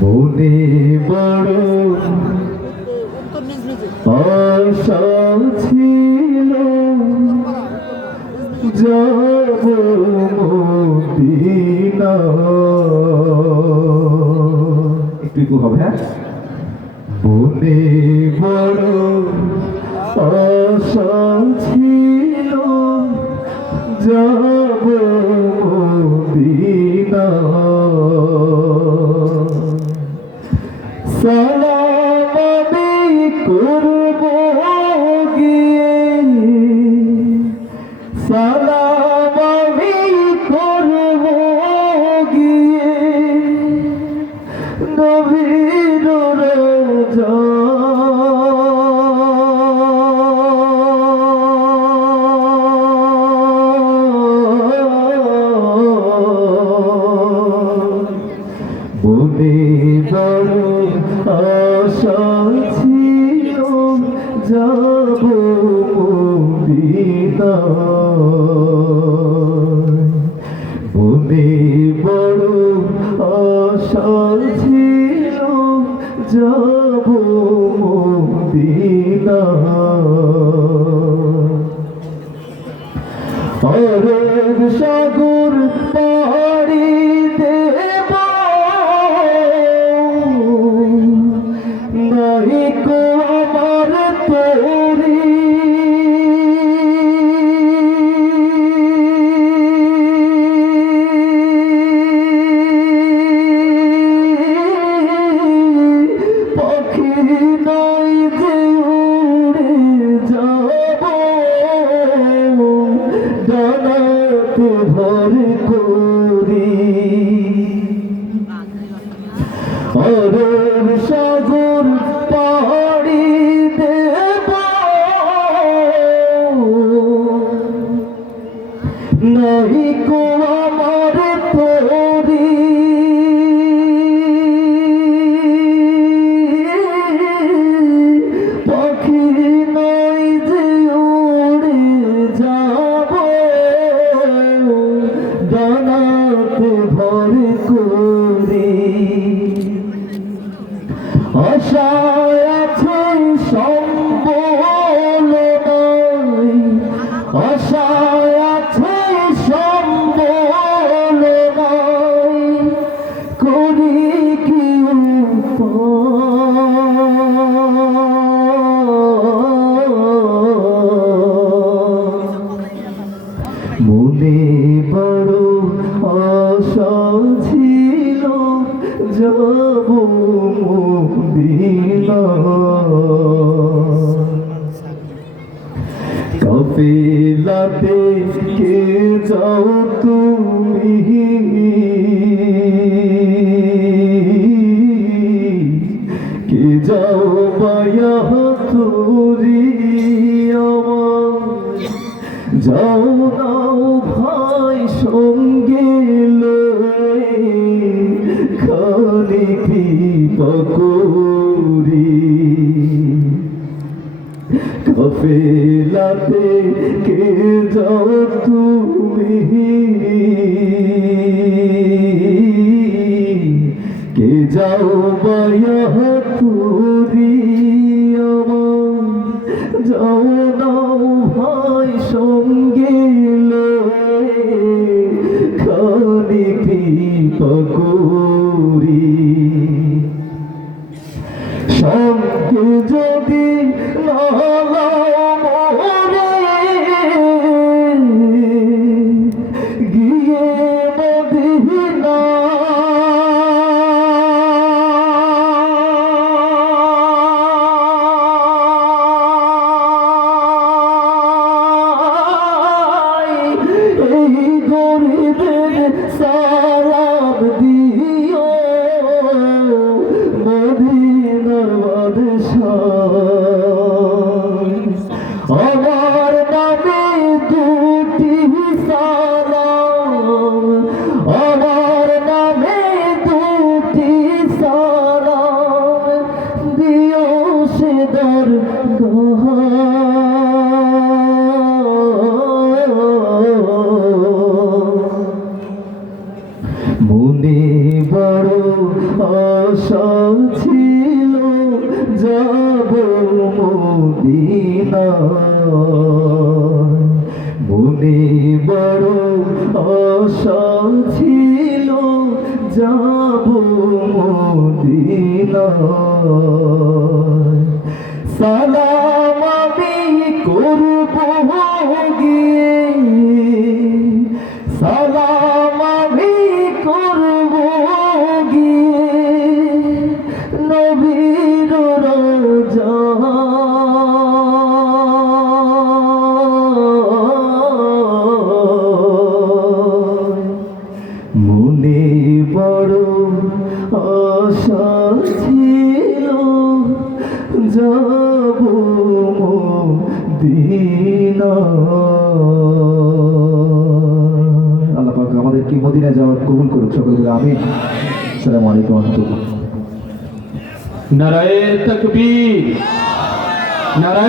মনে বড় আশা ছিল যাব মদিনা। একটু হবে, হ্যাঁ। মনে বড় আশা ছিল যাব মদিনা। সালাম আমি করব গিয়ে, সালাম আমি করব গিয়ে নবীর রওজা। মনে বড় আশা ছিল যাব মদিনা। মনে বড় আশা ছিল যাব মদিনা। আরব সাগর পাড়ি দেব নাই কো আমার তোরি। পাখি নাই যে উড়ে যাব ডানাতে ভর করি। আরব সাগর পাড়ি দেব নাই কো আমার তোরি। পাখি নাই যে উড়ে যাব ডানাতে ভর করি। আশায় আছে সম্বল নাই, আশায় আছে সম্বল নাই, করি কি মনে বড় আশা ছিল যাব মদিনা। কাফেলাতে কে যাও তুমি, কে যাও বায়া তোরি আমার। যাও নাও ভাই সঙ্গে খালি কৃপা করি। কাফেলাতে কে যাও তুমি, কে যাও বায়া তোরি আমার। যাও নাও ভাই সঙ্গে খালি কৃপা করি। সঙ্গে যদি না গিয়ে মদিনা, এই গরিবের সালাম দিও মদিনার বাদশাহ। আমার নামে দুটি সালাম, আমার নামে দুটি সালাম দিও সে দরগাহ। মনে বড় আশা ছিল যাব মদিনা মনে বড় আশা ছিল যাব মদিনা সালাম আমি করব গিয়ে সালাম আমি করব গিয়ে নবীর রোজা মনে বড় আশা ছিল যাব মদিনা আল্লাহ পাক আমাদেরকে মদিনা যাওয়ার কবুল করুক সকলে আমিন আসসালামু আলাইকুম ওয়া রাহমাতুল্লাহ নারায়ে তাকবীর নারায়ে